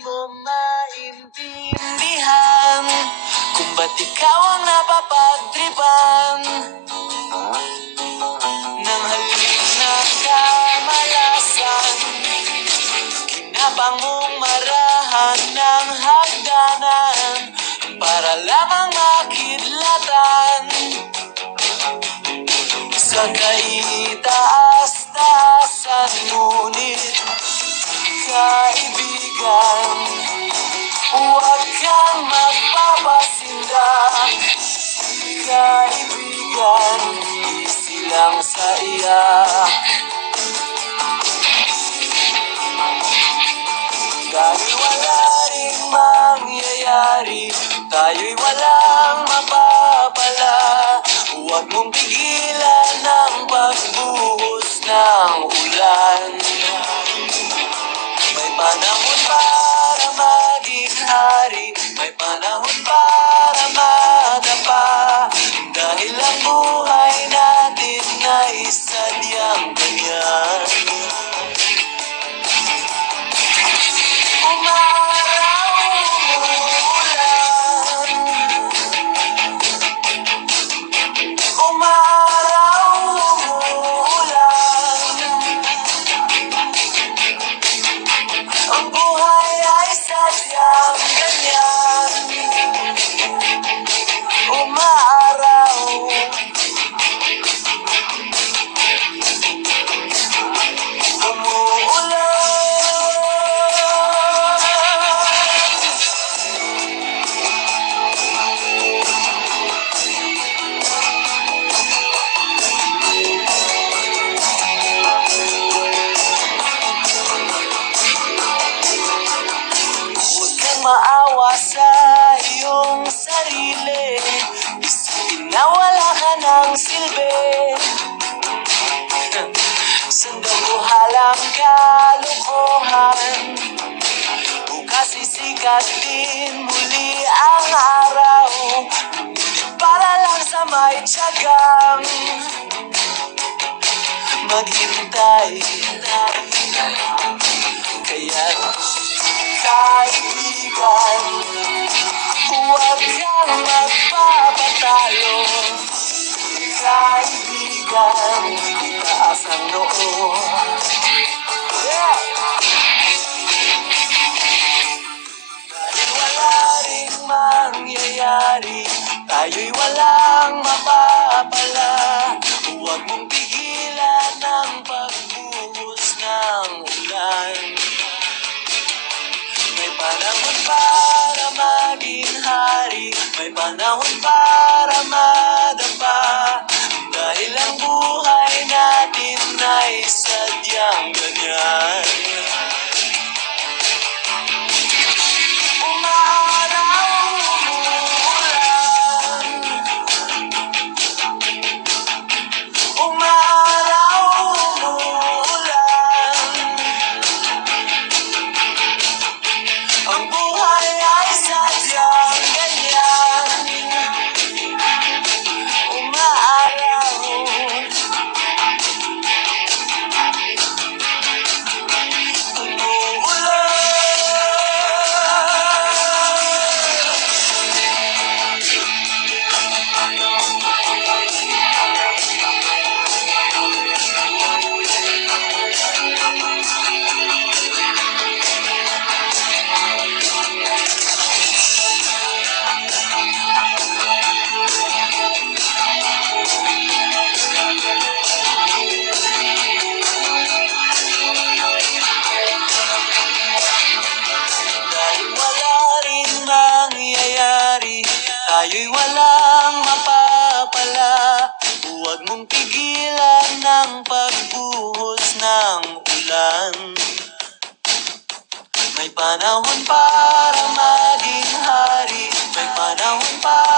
mo maintindihan kung ba't ikaw ang napapagtripan ng halik na kamalasan. Kinapang mong marahan ng hagdanan para lamang makidlatan sa kaitaas-taasan. Ngunit kaibigan, huwag kang magpapasinda. Kaibigan, easy lang sa iyak. Dahil wala ring mangyayari, tayo'y walang mapapala. Huwag mong pigilan ang pagbuhos ng ulan. May panahon para maging hari, may panahon para madapa. Dahil ang buhay natin ay sadyang ganyan. Maawa sa iyong sarili, isipin na wala ka ng silbi. Sandabuhalang kalokohan, bukas sisikat din muli ang araw. Ngunit para lang sa may tiyagang maghintay. Kaya't kaibigan, huwag kang magpapatalo. Kaibigan, itaas ang noo. Dahil wala ring mangyayari, tayo'y walang mapapala. Huwag mong pigilan ang pagbuhos ng ulan. May panahon para maging hari, may panahon para madapa. Dahil ang buhay natin ay sadyang ganyan. Tayo'y walang mapapala. Huwag mong pigilan ang pagbuhos ng ulan. May panahon para maging hari, may panahon para